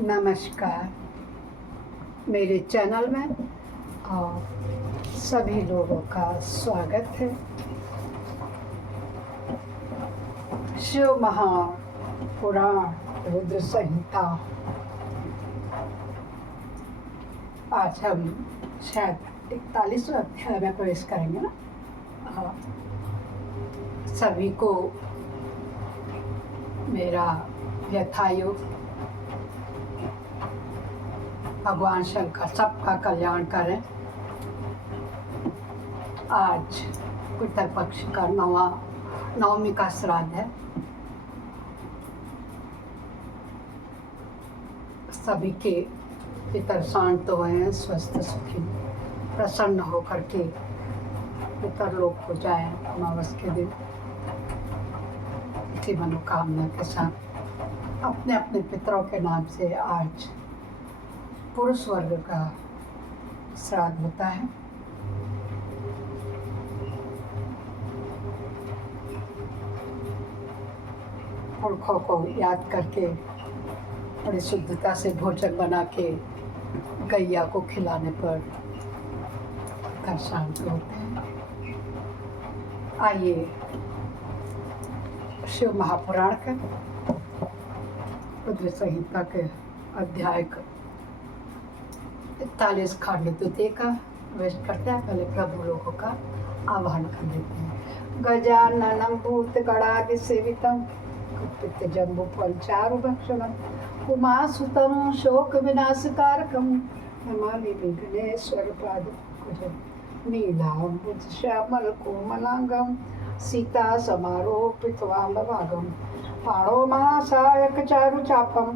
नमस्कार। मेरे चैनल में और सभी लोगों का स्वागत है। शिव महापुराण रुद्र संहिता आज हम शायद 41वें अध्याय में प्रवेश करेंगे ना। सभी को मेरा यथायोग भगवान शंकर सबका कल्याण करें। आज पितृपक्ष का नवमी का श्राद्ध है। सभी के पितर शांत तो हैं, स्वस्थ सुखी प्रसन्न होकर के पितर लोग को जाए अमावस के दिन। इसी मनोकामना के साथ अपने अपने पितरों के नाम से आज पुरुष वर्ग का श्राद्ध होता है। पुरखों को याद करके बड़ी शुद्धता से भोजन बना के गैया को खिलाने पर घर शांत होते हैं। आइए शिव महापुराण के रुद्र संहिता के अध्याय 41 खंड द्वितीय का प्रवेश करते हैं। पहले प्रभु लोगों का आह्वान कर देते हैं। गजाननं भूतगणादि सेवितं कुपित जम्बू पंचारु भक्षणं उमासुतं शोक विनाशकारकं नमामि विघ्नेश्वर पादपङ्कजं नीलाम्बुज श्यामल कोमलांगं सीता समारोपितवाम्बभागं पाणो महासायक चारु चापं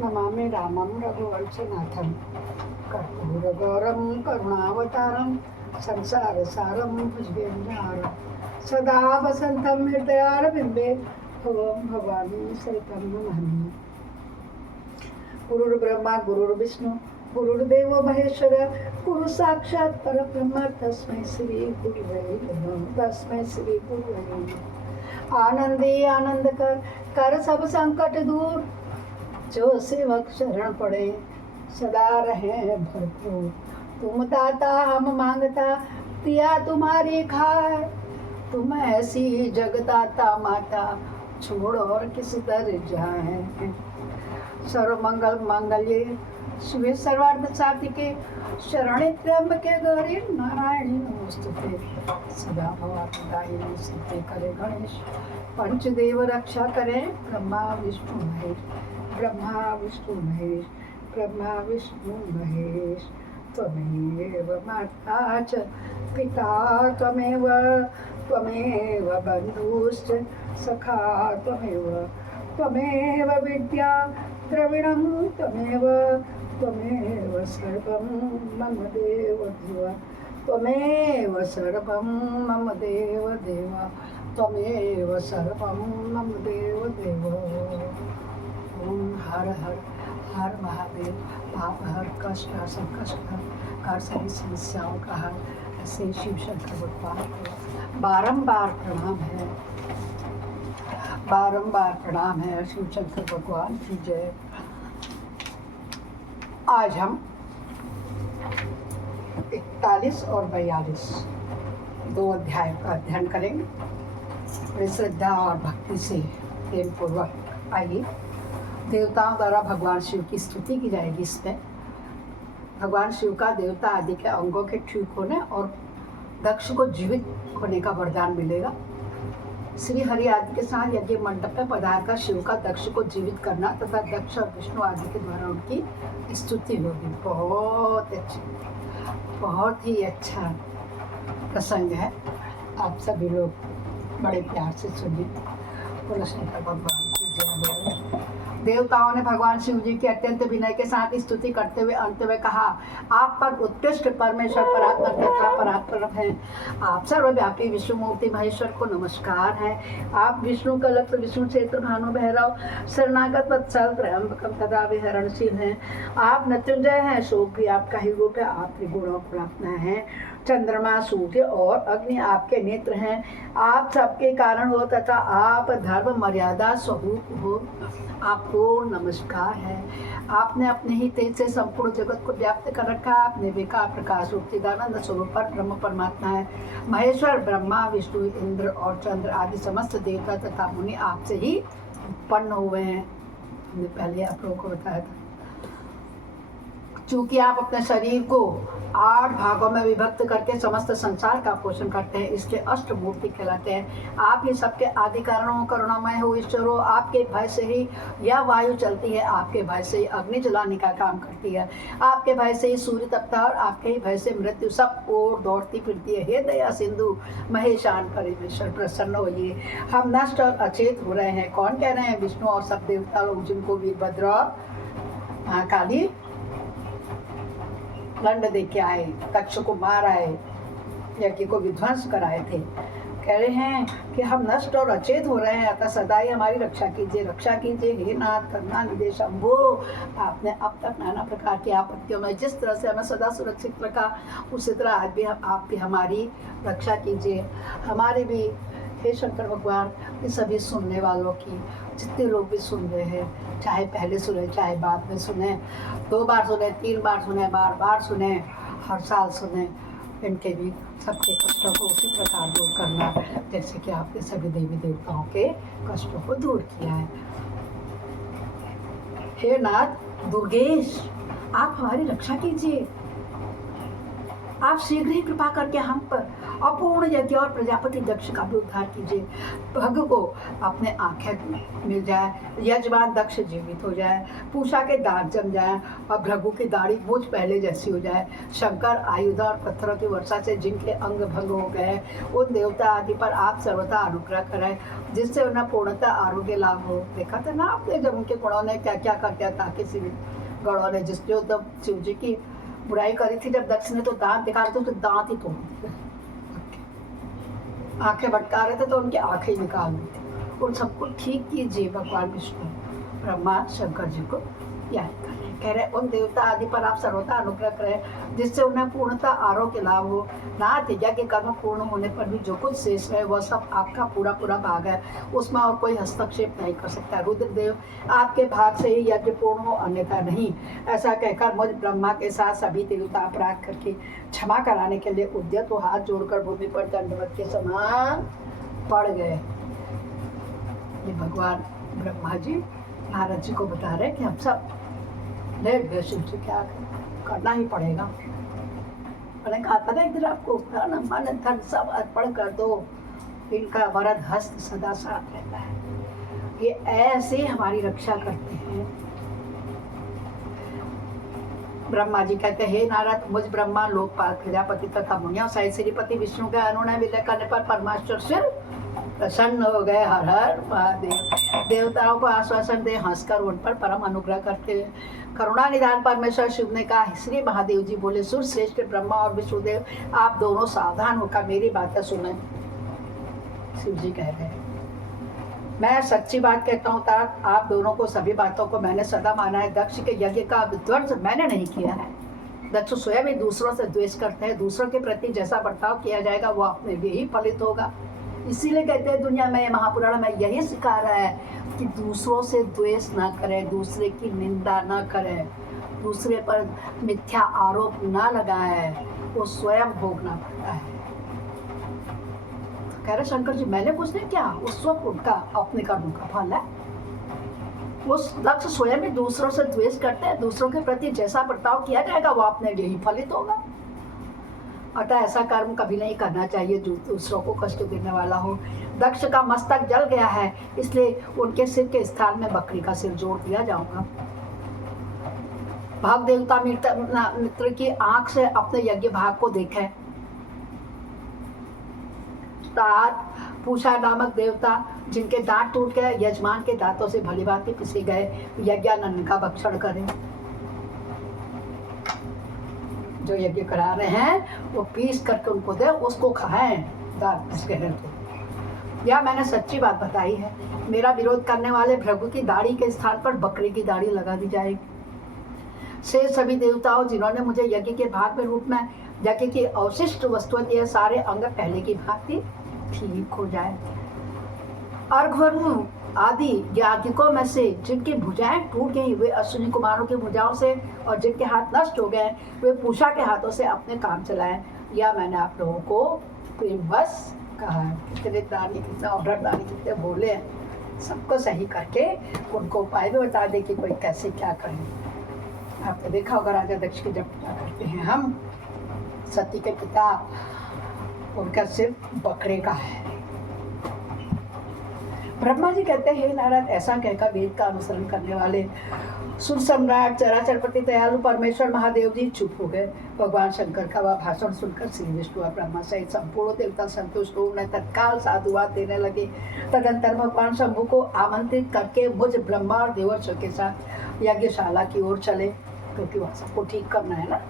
नमामि रामं रघुवंशनाथं कर्पूरगौरं करुणावतारं संसारसारं भुजगेन्द्रहारं सदा वसन्तं हृदयारविन्दे ॐ भवानी सहितं नमामि। गुरुर्ब्रह्मा गुरुर्विष्णु गुरुर्देवो महेश्वर गुरु साक्षात् परब्रह्म तस्मै श्री गुरुवे नमः। तस्मै श्री गुरुवे नमः। आनंदी आनंद कर सब संकट दूर, जो सेवक शरण पड़े सदा रहे भरपूर। तुम दाता हम मांगता दिया तुम्हारी खाए, तुम ऐसी जगदाता माता छोड़ और किस दर जाए। सर्व मंगल मांगल्ये शिवे सर्वार्थ साधिके शरणे त्र्यंबके गौरी नारायणी नमोस्तुते। सदा भवदायिनी सिद्धि करे गणेश, पंचदेव रक्षा करे ब्रह्मा विष्णु महेश। ब्रह्मा विष्णु महेश ब्रह्मा विष्णु महेश। त्वमेव माता च पिता त्वमेव त्वमेव बन्धुश्च सखा त्वमेव त्वमेव विद्या द्रविणं त्वमेव त्वमेव सर्वं मम देव देव त्वमेव सर्वं मम देव देव त्वमेव सर्वं मम देव देव। ओम हर हर हर महादेव। पाप हर कष्ट हर संकष्ट हर सारी समस्याओं का हर ऐसे शिव शंकर भगवान को बारंबार प्रणाम है। बारंबार प्रणाम है शिव शंकर भगवान की जय। आज हम 41 और 42 दो अध्याय का अध्ययन करेंगे। बड़ी श्रद्धा और भक्ति से प्रेम पूर्वक आइए। देवताओं द्वारा भगवान शिव की स्तुति की जाएगी। इसमें भगवान शिव का देवता आदि के अंगों के ठीक होने और दक्ष को जीवित होने का वरदान मिलेगा। श्री हरि आदि के साथ यज्ञ मंडप में पधार कर शिव का दक्ष को जीवित करना तथा दक्ष और विष्णु आदि के द्वारा उनकी स्तुति होगी। बहुत ही अच्छा प्रसंग है। आप सभी लोग बड़े प्यार से सुनिए। बोलो शंकर भगवान की जय। देवताओं ने भगवान शिव जी की अत्यंत विनय के साथ स्तुति करते हुए अंत में कहा, आप पर उत्कृष्ट परमेश्वर परात्पर तथा परात्पर हैं। आप सर्वव्यापी विष्णुमूर्ति महेश्वर को नमस्कार है। आप विष्णु कल्प विष्णु क्षेत्र भानु भैरव शरणागत वत्सल त्रयंबकम तथा विहरणशील हैं। आप मृत्युंजय हैं, शोक भी आपका ही रूप है। आप त्रिगुणों प्राप्त हैं। चंद्रमा, सूर्य और अग्नि आपके नेत्र हैं। आप सबके कारण हो तथा आप धर्म मर्यादा स्वरूप हो। आपको नमस्कार है। आपने अपने ही तेज से संपूर्ण जगत को व्याप्त कर रखा है। आप निर्विकार प्रकाश रूप चिदानंद स्वरूप पर ब्रह्म परमात्मा है। महेश्वर ब्रह्मा, विष्णु, इंद्र और चंद्र आदि समस्त देवता तथा मुनि आपसे ही उत्पन्न हुए हैं। हमने पहले आप लोगों को बताया था। चूंकि आप अपने शरीर को 8 भागों में विभक्त करके समस्त संसार का पोषण करते हैं, इसलिए अष्टमूर्ति कहलाते हैं। आप ही सबके आदि कारण हो, करुणामय हो, ईश्वर हो। आपके भय से ही यह वायु चलती है, आपके भय से ही अग्नि जलाने का काम करती है, आपके भय से ही सूर्य तपता है और आपके ही भय से मृत्यु सब ओर दौड़ती फिरती है। हे दया सिंधु महेशान परमेश्वर प्रसन्न होइए। हम नष्ट और अचेत हो रहे हैं। कौन कह रहे हैं? विष्णु और सब देवता लोग, जिनको वीरभद्र और महाकाली दंड दे के आए, दक्ष को मार आए, यज्ञ को विध्वंस कराए थे। कह रहे हैं कि हम नष्ट और अचेत हो रहे हैं, अतः सदा ही हमारी रक्षा कीजिए, रक्षा कीजिए। हे नाथ करुणा निधे शंभो, आपने अब तक नाना प्रकार की आपत्तियों में जिस तरह से हमें सदा सुरक्षित रखा, उसी तरह आज भी आप भी हमारी रक्षा कीजिए। हमारे भी हे शंकर भगवान, ये सभी सुनने वालों की, जितने लोग भी सुन रहे हैं, चाहे पहले सुने चाहे बाद में सुने, 2 बार सुने, 3 बार सुने, बार बार सुने, हर साल सुने, इनके भी सबके कष्टों को उसी प्रकार दूर करना जैसे कि आपने सभी देवी देवताओं के कष्टों को दूर किया है। हे नाथ दुर्गेश, आप हमारी रक्षा कीजिए। आप शीघ्र ही कृपा करके हम पर अपूर्ण यज्ञ और प्रजापति दक्ष का भी उद्धार कीजिए। भग को अपने आंखें मिल जाए, यजमान दक्ष जीवित हो जाए, पूषा के दांत जम जाए और भृगु की दाढ़ी मूछ पहले जैसी हो जाए। शंकर आयुध और पत्थरों की वर्षा से जिनके अंग भंग हो गए, उन देवता आदि पर आप सर्वथा अनुग्रह करें, जिससे उन्हें पूर्णतः आरोग्य लाभ हो। देखा था ना आपने जब उनके गुणों ने क्या क्या कर दिया था, किसी गणों ने जिसने तो शिव जी की बुराई करी थी, जब दक्ष ने तो दांत दिखा रहे थे, उसके दांत ही तोड़ दिए, आंखें भटका रहे थे तो उनकी आंखें निकाल दी थी। उन सबको ठीक कीजिए भगवान विष्णु ब्रह्मा शंकर जी को याद करें। कह रहे उन देवता आदि पर आप सर्वथा अनुग्रह करें, जिससे उन्हें पूर्णतः आरोग्य लाभ हो। नाथ यज्ञ कर्म पूर्ण होने पर भी जो कुछ शेष रहे वह सब आपका पूरा पूरा भाग है, उसमें और कोई हस्तक्षेप नहीं कर सकता। रुद्रदेव, आपके भाग से ही यज्ञ पूर्ण हो, अन्यथा नहीं। ऐसा कहकर मुझ ब्रह्मा के साथ सभी देवता अपराध करके क्षमा कराने के लिए उद्यत हो हाथ जोड़कर भूमि पर दंडवत के समान पड़ गए। ये भगवान ब्रह्मा जी नारद जी को बता रहे कि हम सब लेट गए, शिव जी क्या करना ही पड़ेगा। मैंने कहा था ना एक दिन आपको, मन धन सब अर्पण कर दो, इनका वरद हस्त सदा साथ रहता है। ये ऐसे हमारी रक्षा करते हैं। ब्रह्मा जी कहते हैं, हे नारद, मुझ ब्रह्मा लोकपाल प्रजापति तथा मुनियों सहित श्रीपति विष्णु के अनुनय विलय करने पर परमेश्वर शिव प्रसन्न हो गए। हर हर महादेव। देवताओं को आश्वासन दे हंसकर उन पर परम अनुग्रह करते करुणा निधान परमेश्वर शिव ने कहा, श्री महादेव जी बोले, सुर श्रेष्ठ ब्रह्मा और विष्णुदेव, आप दोनों सावधान होकर मेरी बातें सुने। शिव जी कह रहे हैं, मैं सच्ची बात कहता हूँ तात, आप दोनों को सभी बातों को मैंने सदा माना है। दक्ष के यज्ञ का विध्वंस मैंने नहीं किया है। दक्ष स्वयं ही दूसरों से द्वेष करते हैं, दूसरों के प्रति जैसा बर्ताव किया जाएगा वो अपने लिए ही फलित होगा। इसीलिए कहते हैं दुनिया में, महापुराण में यही सिखा रहा है कि दूसरों से द्वेष ना करें, दूसरे की निंदा ना करें, दूसरे पर मिथ्या आरोप ना लगाएं, वो स्वयं भोगना पड़ता है। तो कह रहे शंकर जी, मैंने कुछ नहीं किया, उस वक्त उनका अपने कर्म का फल है। उस दक्ष स्वयं ही दूसरों से द्वेष करते हैं, दूसरों के प्रति जैसा बर्ताव किया जाएगा वो अपने लिए ही फलित होगा। अतः ऐसा कर्म कभी नहीं करना चाहिए जो दूसरों को कष्ट देने वाला हो। दक्ष का मस्तक जल गया है, इसलिए उनके सिर के स्थान में बकरी का सिर जोड़ दिया जाऊंगा। भाग देवता मित्र की आंख से अपने यज्ञ भाग को देखे। पूषा नामक देवता, जिनके दांत टूट गए, यजमान के दांतों से भली भांति पिसे गए, यज्ञानंद का भक्षण करें। जो यज्ञ करा रहे हैं वो पीस करके उनको दे, उसको खाएं, दांत पिस गए तो। या मैंने सच्ची बात बताई है। मेरा विरोध करने वाले भृगु की दाढ़ी के स्थान पर बकरी की दाढ़ी लगा दी जाएगी। से सभी देवताओं जिन्होंने मुझे यज्ञ के भाग में रूप में जाके कि अवशिष्ट वस्तुओं के सारे अंग पहले की भांति ठीक हो जाए। अर्घवरुण आदि याज्ञिकों में से जिनकी भुजाएं टूट गई वे अश्विनी कुमारों की भुजाओं से, और जिनके हाथ नष्ट हो गए वे पूषा के हाथों से अपने काम चलाएं। या मैंने आप लोगों को प्रेम बस कहा है। कितने दानी, कितना ऑर्डर दानी, कितने बोले हैं, सबको सही करके उनको उपाय भी बता दे कि कोई कैसे क्या करें। आपने देखा होगा राजा दक्ष की जब पूजा करते हैं हम, सती के पिता, उनका सिर्फ बकरे का है। ब्रह्मा जी कहते हैं, नारद ऐसा कहकर वेद का अनुसरण करने वाले सुर सम्राट चराचरपति दयालु परमेश्वर महादेव जी चुप हो गए। भगवान शंकर का वह भाषण सुनकर श्री विष्णु और ब्रह्मा सहित संपूर्ण देवता संतुष्ट हो उन्हें तत्काल साधुवाद देने लगे। तदंतर भगवान शंभु को आमंत्रित करके मुझ ब्रह्मा और देवर्षि के साथ यज्ञशाला की ओर चले, क्योंकि वह सबको ठीक करना है ना।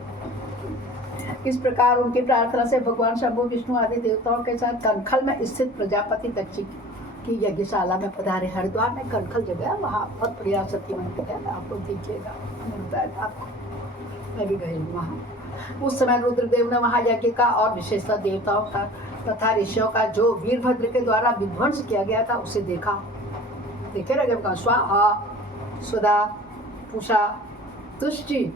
इस प्रकार उनकी प्रार्थना से भगवान शंभु विष्णु आदि देवताओं के साथ कनखल में स्थित प्रजापति दक्ष की यज्ञशाला में पधारे। हरिद्वार में कनखल जगह, वहाँ बहुत बढ़िया सती मंदिर है, आप लोग देखिएगा, मिलता है आपको, मैं भी गई हूँ वहाँ। उस समय रुद्रदेव ने वहाँ यज्ञ का और विशेषतः देवताओं का तथा ऋषियों का जो वीरभद्र के द्वारा विध्वंस किया गया था उसे देखा। देखे रहे स्वाहा सुधा पूषा तुष्टि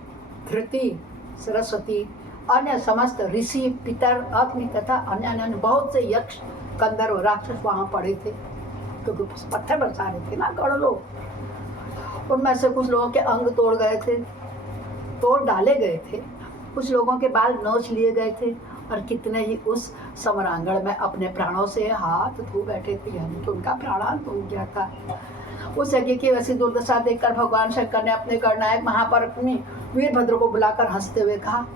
धृति सरस्वती अन्य समस्त ऋषि पितर अग्नि तथा अन्य अन्य बहुत से यक्ष कंदर्व राक्षस वहाँ पड़े थे, क्योंकि पत्थर बरसा रहे थे ना गढ़ लोग। उनमें से कुछ लोगों के अंग तोड़ गए थे, तोड़ डाले गए थे, कुछ लोगों के बाल नोच लिए गए थे, और कितने ही उस समरांगण में अपने प्राणों से हाथ धो बैठे थे, यानी कि उनका प्राणांत हो गया था। उस यज्ञ की वैसी दुर्दशा देखकर भगवान शंकर ने अपने गणनायक महापराक्रमी वीरभद्र को बुलाकर हंसते हुए कहा,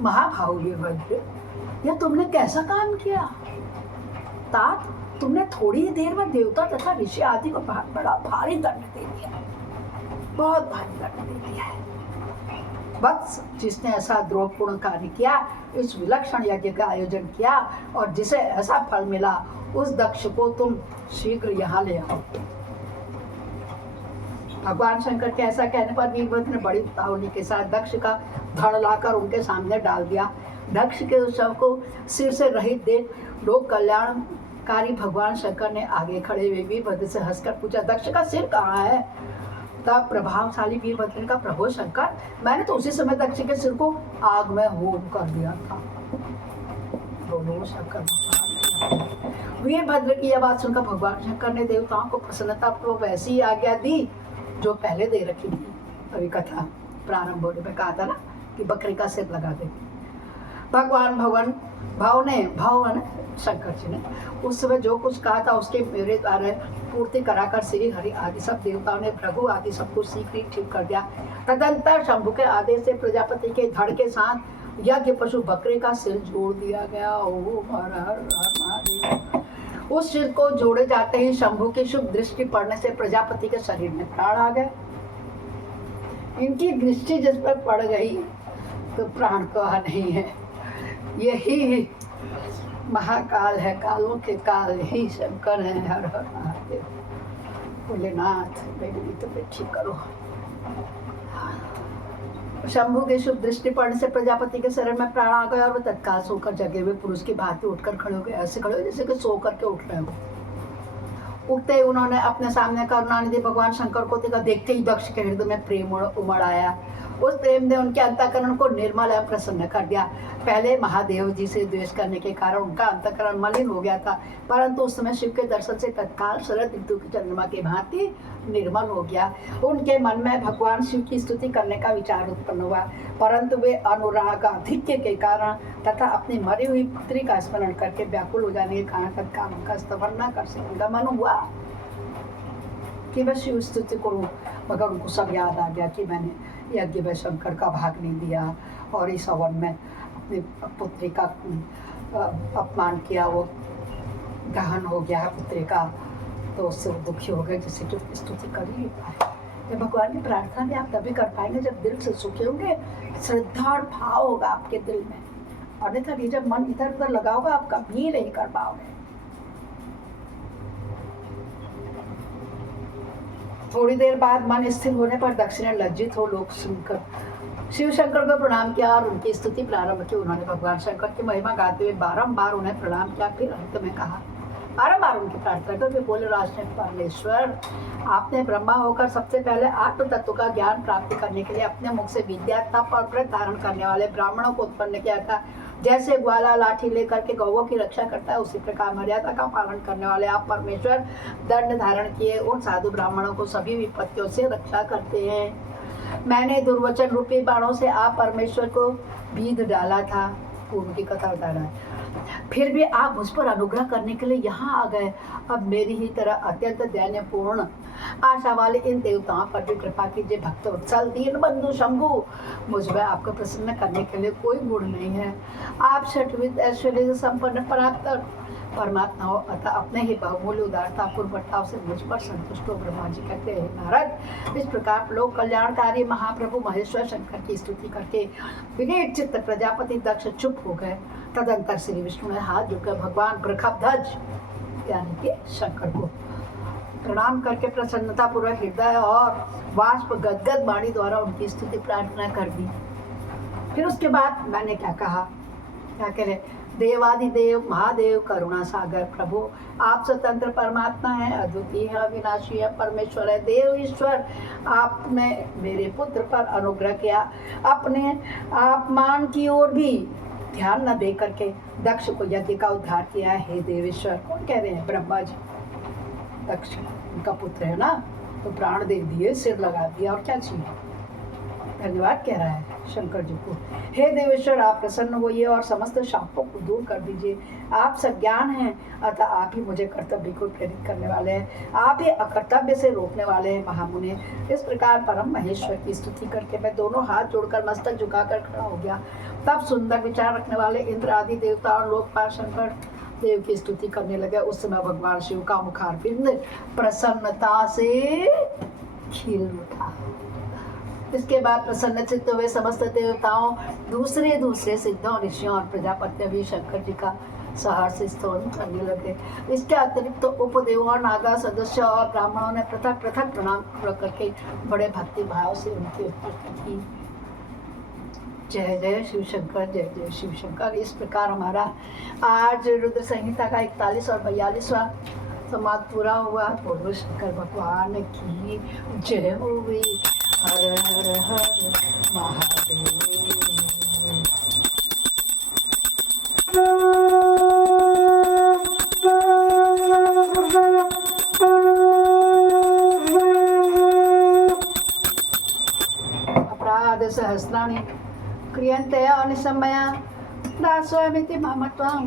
महाभाव वीरभद्र, यह तुमने कैसा काम किया? तात, तुमने थोड़ी ही देर में देवता तथा ऋषि आदि को बड़ा भारी दंड दे दिया, बहुत भारी दंड दे दिया है। वत्स, जिसने ऐसा द्रोहपूर्ण कार्य किया, इस विलक्षण यज्ञ का आयोजन किया और जिसे ऐसा फल मिला, उस दक्ष को तुम शीघ्र यहाँ ले आओ। भगवान शंकर के ऐसा कहने पर वीरभद्र ने बड़ी उतावली के साथ दक्ष का धड़ लाकर उनके सामने डाल दिया। दक्ष के उस शव को सिर से रहित देख लोक कल्याणकारी भगवान शंकर ने आगे खड़े हुए वीरभद्र से हंसकर पूछा, दक्ष का सिर कहाँ है? तब प्रभावशाली वीरभद्र का, प्रभु शंकर, मैंने तो उसी समय दक्ष के सिर को आग में होम कर दिया था। बोलो शंकर भगवान। वीरभद्र की यह बात सुनकर भगवान शंकर ने देवताओं को प्रसन्नतापूर्वक वैसी ही आज्ञा दी जो पहले दे रखी थी। अभी कथा प्रारंभ होने में कहा था ना कि बकरी का सिर लगा दे। भगवान शंकर जी ने उस समय जो कुछ कहा था उसके मेरे द्वारा पूर्ति कराकर श्री हरि आदि सब देवताओं ने भृगु आदि सब कुछ शीघ्र ठीक कर दिया। तदंतर शंभु के आदेश से प्रजापति के धड़ के साथ यज्ञ पशु बकरे का सिर जोड़ दिया गया। ओ हर हर महादेव। उस सिर को जोड़े जाते ही शंभु की शुभ दृष्टि पड़ने से प्रजापति के शरीर में प्राण आ गए। इनकी दृष्टि जिस पर पड़ गई तो प्राण कहा नहीं है। यही महाकाल है, कालों के काल ही शंकर है। हर हर महादेव। भोलेनाथ मेरी तो ठीक करो। शंभु के शुभ दृष्टि पड़ने से प्रजापति के शरीर में प्राण आ गया और वो तत्काल सोकर जगे हुए पुरुष की भांति उठकर खड़े हो गए। ऐसे खड़े हो जैसे कि सो करके उठ रहे हो। उठते ही उन्होंने अपने सामने करुणानिधि भगवान शंकर को देखा। देखते ही दक्ष के हृदय में प्रेम उमड़ आया। उस प्रेम ने उनके अंतःकरण को निर्मल एवं प्रसन्न कर दिया। पहले महादेव जी से द्वेष करने के कारण उनका अंतःकरण मलिन हो गया था, परंतु उस समय शिव के दर्शन से तत्काल शरद ऋतु की चंद्रमा की भांति निर्मल हो गया। उनके मन में भगवान शिव की स्तुति करने का विचार उत्पन्न हुआ, परंतु वे अनुरागाधिक्य के कारण तथा अपनी मरी हुई पुत्री का स्मरण करके व्याकुल हो जाने के कारण तत्काल उनका स्तवन न कर सके। उनका मन हुआ कि मैं शिव स्तुति करूँ, मगर उनको सब याद आ गया कि मैंने यज्ञ में शंकर का भाग नहीं दिया और इस हवन में अपनी पुत्री का अपमान किया, वो दहन हो गया पुत्री का, तो उससे वो दुखी हो गए, जिससे जो स्तुति कर ही नहीं पाए। भगवान की प्रार्थना भी आप तभी कर पाएंगे जब दिल से सुखी होंगे, श्रद्धा और भाव होगा आपके दिल में, अन्यथा भी जब मन इधर उधर लगा होगा आप कभी नहीं कर पाओगे। थोड़ी देर बाद मन स्थिर होने पर दक्ष ने लज्जित हो लोग सुनकर शिव शंकर को प्रणाम किया और उनकी स्तुति प्रारंभ की। उन्होंने भगवान शंकर की महिमा गाते हुए बारंबार उन्हें प्रणाम किया। फिर अंत में कहा, बारंबार उनकी प्रार्थना करके बोले, राजन परमेश्वर, आपने ब्रह्मा होकर सबसे पहले आत्म तत्व का ज्ञान प्राप्त करने के लिए अपने मुख से विद्या, तप और व्रत धारण करने वाले ब्राह्मणों को उत्पन्न किया था। जैसे ग्वाला लाठी लेकर के गौओं की रक्षा करता है, उसी प्रकार मर्यादा का पालन करने वाले आप परमेश्वर दंड धारण किए उन साधु ब्राह्मणों को सभी विपत्तियों से रक्षा करते हैं। मैंने दुर्वचन रूपी बाणों से आप परमेश्वर को बीध डाला था। पूर्व की कथा बता रहा है। फिर भी आप मुझ पर अनुग्रह करने के लिए यहाँ आ गए। अब मेरी ही तरह अत्यंत दैन्यपूर्ण आशा वाले इन देवताओं पर भी कृपा कीजिए। भक्तवत्सल दीन बंधु शंभु, मुझ में आपको प्रसन्न करने के लिए कोई गुण नहीं है। आप षटविध ऐश्वर्य से संपन्न परात्पर परमात्मा हो, अतः अपने ही बहुमूल्य उदारता पूर्व बर्ताव से मुझ पर संतुष्ट हो। ब्रह्मा जी कहते हैं, नारद, इस प्रकार लोक कल्याणकारी महाप्रभु महेश्वर शंकर की स्तुति करके विनीत चित्त प्रजापति दक्ष चुप हो गए। तदंतर श्री विष्णु ने हाथ जोड़कर भगवान वृषभध्वज यानी कि शंकर को प्रणाम करके प्रसन्नता पूर्वक हृदय और वाष्प गदगद वाणी द्वारा उनकी स्तुति प्रार्थना कर दी। फिर उसके बाद मैंने क्या कहा, क्या कह रहे, देवादिदेव महादेव करुणा सागर प्रभु, आप स्वतंत्र परमात्मा है, अद्वितीय है, अविनाशी है, परमेश्वर है, देव ईश्वर। आपने मेरे पुत्र पर अनुग्रह किया, अपने अपमान की ओर भी ध्यान न दे करके दक्ष को यज्ञ का उद्धार किया है। हे देवेश्वर, कौन कह रहे हैं? ब्रह्मा जी। दक्ष उनका पुत्र है ना, तो प्राण दे दिए, सिर लगा दिया, और क्या चाहिए? धन्यवाद कह रहा है शंकर जी को। हे देवेश्वर, आप प्रसन्न होइए और समस्त शापों को दूर कर दीजिए। आप सज्ञान हैं, अतः आप ही मुझे कर्तव्य को प्रेरित करने वाले हैं, आप ही अकर्तव्य से रोकने वाले हैं महामुने। इस प्रकार परम महेश्वर की स्तुति करके मैं दोनों हाथ जोड़कर मस्तक झुकाकर खड़ा हो गया। तब सुंदर विचार रखने वाले इंद्र आदि देवता और लोकपाल शंकर देव की स्तुति करने लगे। उस समय भगवान शिव का मुखारविंद प्रसन्नता से खिल उठा। इसके बाद प्रसन्न चित्त हुए समस्त देवताओं, दूसरे दूसरे सिद्धों, ऋषियों और प्रजापतियों भी शंकर जी का सहर्ष स्तोत्र करने लगे। इसके अतिरिक्त तो उपदेवों, नागा सदस्य और ब्राह्मणों ने पृथक पृथक प्रणाम करके बड़े भक्ति भाव से उनकी उत्पत्ति की। जय जय शिव शंकर, जय जय शिव शंकर। इस प्रकार हमारा आज रुद्र संहिता का 41 और 42वां संवाद पूरा हुआ। बोलो शंकर भगवान की जय होगी। हर हर हर महादेव। अपराध सहस्राणि क्रियन्ते अनिशमया दास्वामिति मम त्वां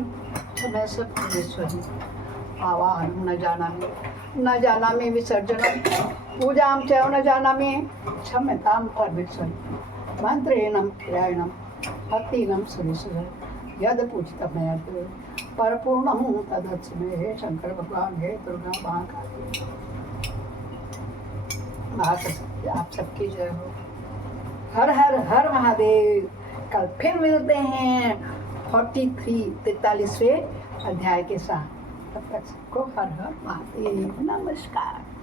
क्षमस्व परमेश्वरी। आवाहनं न जानामि विसर्जनं, पूजां च न जानामि क्षम्यतां परमेश्वरी। मंत्रेणं क्रियाणं भक्तिनं सुरेश्वर, यद पूजितं मया परपूर्णं तदस्य मे। हे शंकर भगवान, हे दुर्गा महाकाली, आप सबकी जय हो। हर हर हर महादेव। कल फिर मिलते हैं 43वें अध्याय के साथ। तब तक सबको हर हर महादेव। नमस्कार।